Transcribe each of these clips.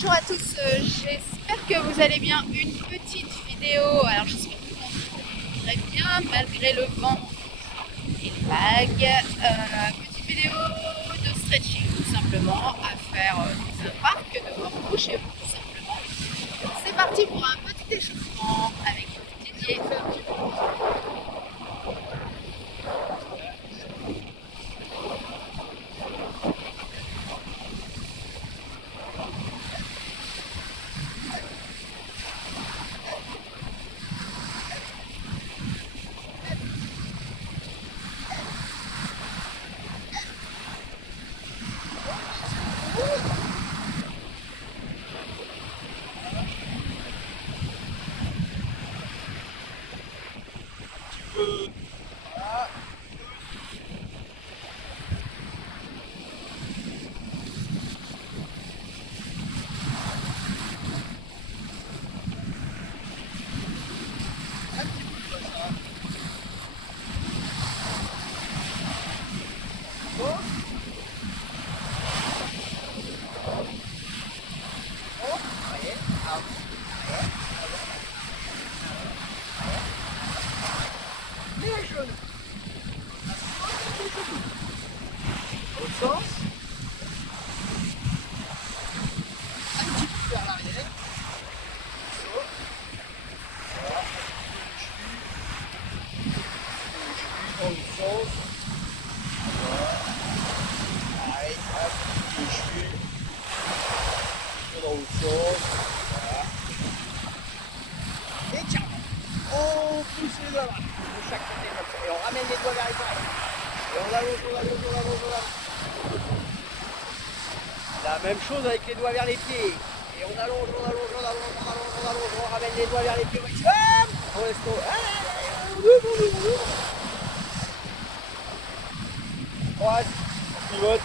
Bonjour à tous, j'espère que vous allez bien. Une petite vidéo, alors j'espère que vous m'entendrez bien malgré le vent et les vagues. Petite vidéo de stretching tout simplement à faire dans un parc devant chez vous tout simplement. C'est parti pour un petit échauffement avec Didier. Dans l'autre sens, voilà. Et tiens, on pousse les doigts de chaque côté comme ça. Et on ramène les doigts vers les oreilles. Et on allonge, on allonge, on allonge, on allonge. La même chose avec les doigts vers les pieds. Et on allonge, on allonge, on allonge, on allonge, on allonge, on ramène les doigts vers les pieds au maximum. On laisse tomber. Droite, on pivote.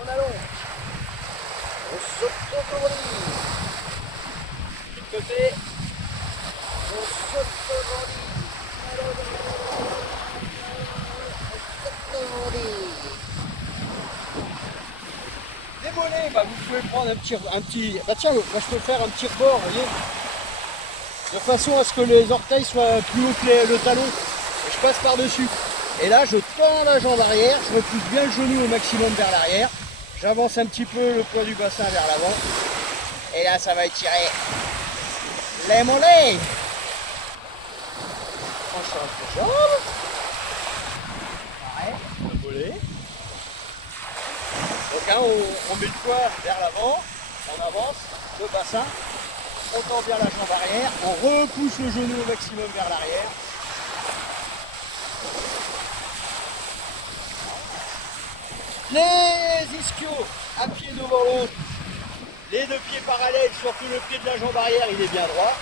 On allonge. On saute au ventre. De côté. On saute au ventre. Les mollets, bah, vous pouvez prendre un petit. Bah tiens, moi je peux faire un petit rebord, vous voyez. De façon à ce que les orteils soient plus haut que le talon. Et je passe par-dessus. Et là, je tends la jambe arrière, je repousse bien le genou au maximum vers l'arrière. J'avance un petit peu le poids du bassin vers l'avant. Et là, ça va étirer les mollets. On change de jambe. Pareil, le mollet. Donc hein, on met le poids vers l'avant, on avance, le bassin, on tend bien la jambe arrière, on repousse le genou au maximum vers l'arrière. Les ischios, un pied devant l'autre, les deux pieds parallèles, surtout le pied de la jambe arrière, il est bien droit.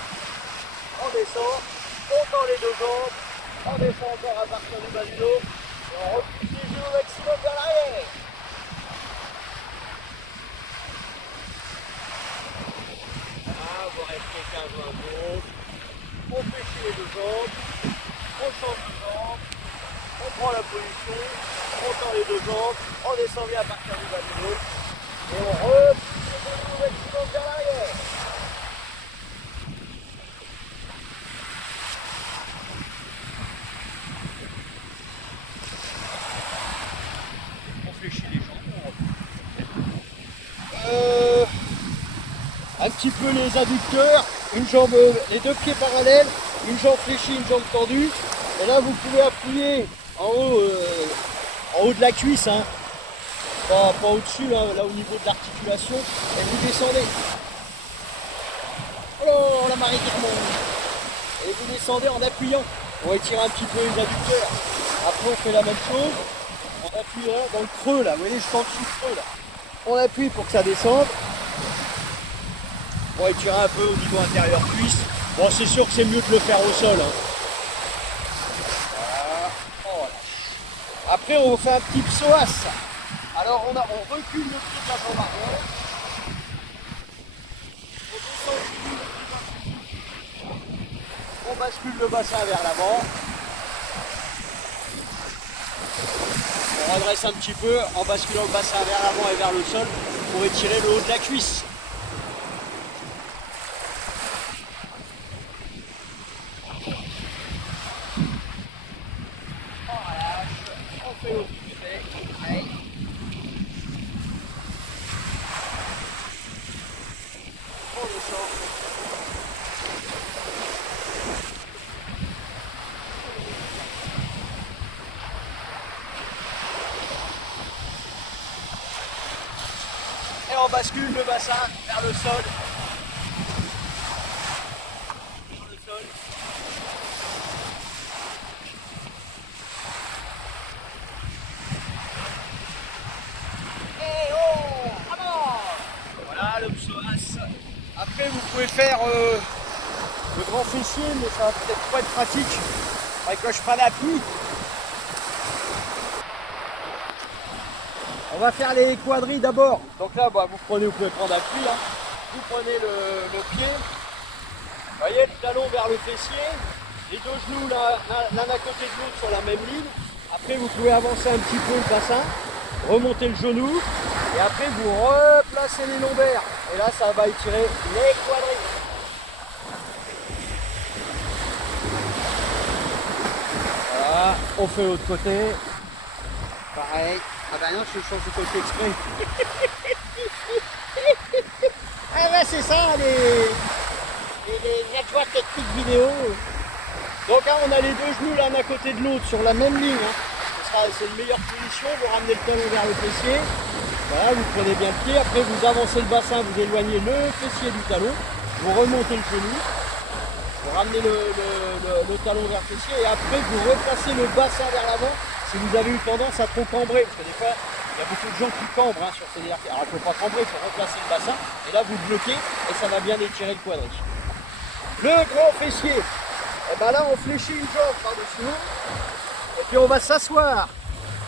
On descend, on tend les deux jambes, on descend encore à partir du bas du dos, et on repousse les genoux au maximum vers l'arrière. Voilà, vous restez 15-20 secondes, on fléchit les deux jambes, on change de jambe, on prend la position, on tend les deux jambes, on descend bien à partir du bas du dos, et on repousse les genoux au maximum vers l'arrière. On fléchit les jambes, on repousse. Un petit peu les adducteurs, une jambe, les deux pieds parallèles, une jambe fléchie, une jambe tendue. Et là, vous pouvez appuyer en haut de la cuisse, hein. Pas au-dessus, là au niveau de l'articulation, et vous descendez. Oh, la marée qui remonte. Et vous descendez en appuyant pour étirer un petit peu les adducteurs. Après, on fait la même chose. On appuie là, dans le creux, là. Vous voyez, je sens dessous le creux, là. On appuie pour que ça descende. Pour étirer un peu au niveau intérieur cuisse. Bon, c'est sûr que c'est mieux de le faire au sol, hein. Voilà. Oh, là. Après, on fait un petit psoas. Alors, on recule le pied de la jambe arrière. On bascule le bassin vers l'avant. On redresse un petit peu en basculant le bassin vers l'avant et vers le sol pour étirer le haut de la cuisse. descend. Et on bascule le bassin vers le sol. Sur le sol. Et oh, vraiment. Voilà le psoas. Après vous pouvez faire le grand fessier, mais ça va peut-être pas être pratique. Avec que je prenne appui. On va faire les quadrilles d'abord. Donc là, bah, vous pouvez prendre appui. Hein. Vous prenez le pied. Vous voyez, le talon vers le fessier. Les deux genoux l'un à côté de l'autre sur la même ligne. Après, vous pouvez avancer un petit peu le bassin, remonter le genou. Et après, vous replacez les lombaires. Et là, ça va étirer les quadrilles. Voilà, on fait l'autre côté. Pareil. Ah bah non, je change de côté exprès. Ah bah c'est ça les adjoints techniques vidéo. Donc hein, on a les deux genoux l'un à côté de l'autre sur la même ligne. Hein. C'est une meilleure position, vous ramenez le talon vers le fessier. Voilà, vous prenez bien le pied, après vous avancez le bassin, vous éloignez le fessier du talon, vous remontez le genou, vous ramenez le talon vers le fessier et après vous replacez le bassin vers l'avant. Si vous avez eu tendance à trop cambrer, parce que des fois, il y a beaucoup de gens qui cambrent hein, sur ces arcs. Alors il ne faut pas cambrer, il faut replacer le bassin. Et là, vous bloquez et ça va bien étirer le quadrille. Le grand fessier. Et ben là, on fléchit une jambe par-dessus nous. Et puis on va s'asseoir.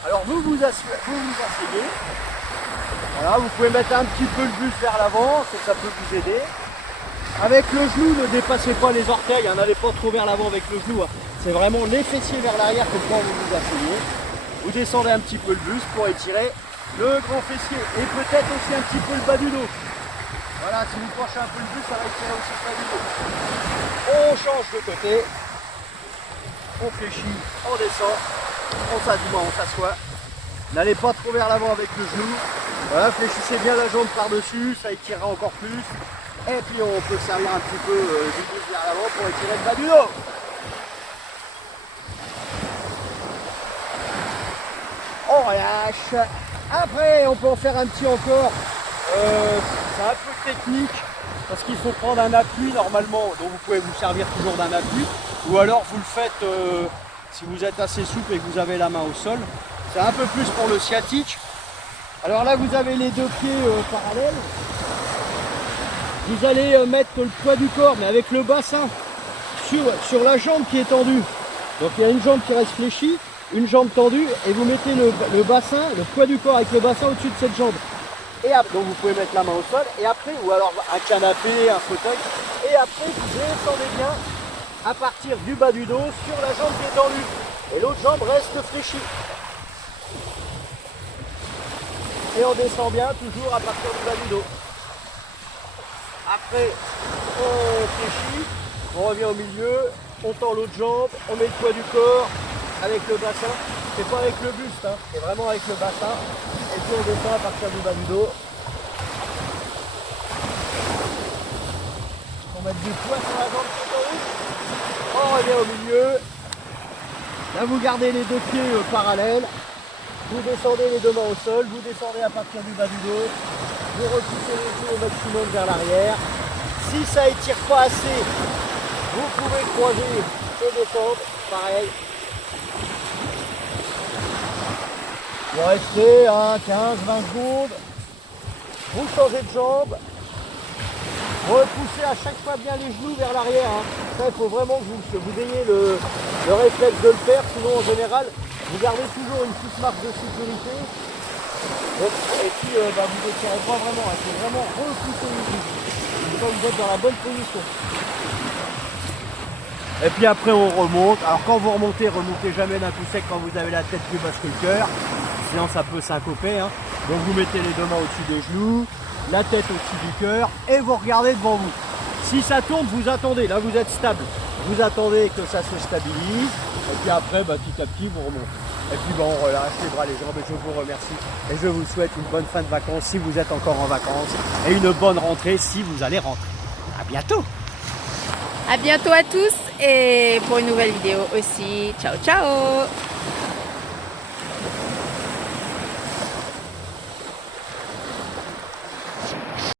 Alors vous vous asseyez. Voilà, vous pouvez mettre un petit peu le buste vers l'avant, ça peut vous aider. Avec le genou, ne dépassez pas les orteils, n'allez pas trop vers l'avant avec le genou. Hein. C'est vraiment les fessiers vers l'arrière que quand vous vous asseyez. Vous descendez un petit peu le buste pour étirer le grand fessier. Et peut-être aussi un petit peu le bas du dos. Voilà, si vous penchez un peu le buste, ça va étirer aussi le bas du dos. On change de côté. On fléchit, on descend. On s'assoit. N'allez pas trop vers l'avant avec le genou. Voilà, fléchissez bien la jambe par-dessus, ça étirera encore plus. Et puis on peut servir un petit peu du buste vers l'avant pour étirer le bas du dos. On relâche. Après, on peut en faire un petit encore. C'est un peu technique parce qu'il faut prendre un appui normalement. Donc vous pouvez vous servir toujours d'un appui. Ou alors vous le faites si vous êtes assez souple et que vous avez la main au sol. C'est un peu plus pour le sciatique. Alors là, vous avez les deux pieds parallèles. Vous allez mettre le poids du corps, mais avec le bassin sur la jambe qui est tendue. Donc il y a une jambe qui reste fléchie, une jambe tendue, et vous mettez le bassin, le poids du corps avec le bassin au-dessus de cette jambe. Et après, donc vous pouvez mettre la main au sol, et après, ou alors un canapé, un fauteuil, et après vous descendez bien à partir du bas du dos sur la jambe qui est tendue. Et l'autre jambe reste fléchie. Et on descend bien toujours à partir du bas du dos. Après, on fléchit, on revient au milieu, on tend l'autre jambe, on met le poids du corps avec le bassin. C'est pas avec le buste, hein, c'est vraiment avec le bassin. Et puis on descend à partir du bas du dos. On met du poids sur la jambe qui est tendue. On revient au milieu. Là vous gardez les deux pieds parallèles. Vous descendez les deux mains au sol, vous descendez à partir du bas du dos, vous repoussez les pieds au maximum vers l'arrière. Si ça étire pas assez, vous pouvez croiser et descendre, pareil. Vous restez à 15-20 secondes, vous changez de jambe, repoussez à chaque fois bien les genoux vers l'arrière. Hein. Ça, il faut vraiment que vous ayez le réflexe de le faire, sinon en général, vous gardez toujours une petite marque de sécurité. Et puis vous ne tirez pas vraiment, il faut vraiment repousser les genoux. Comme ça vous êtes dans la bonne position. Et puis après on remonte. Alors quand vous remontez jamais d'un coup sec quand vous avez la tête plus basse que le cœur. Sinon ça peut syncoper. Hein. Donc vous mettez les deux mains au-dessus des genoux, la tête au-dessus du cœur et vous regardez devant vous. Si ça tourne, vous attendez. Là vous êtes stable. Vous attendez que ça se stabilise. Et puis après, petit à petit, vous remontez. Et puis on relâche les bras, les jambes. Et je vous remercie. Et je vous souhaite une bonne fin de vacances si vous êtes encore en vacances. Et une bonne rentrée si vous allez rentrer. bientôt. À bientôt à tous et pour une nouvelle vidéo aussi. Ciao ciao.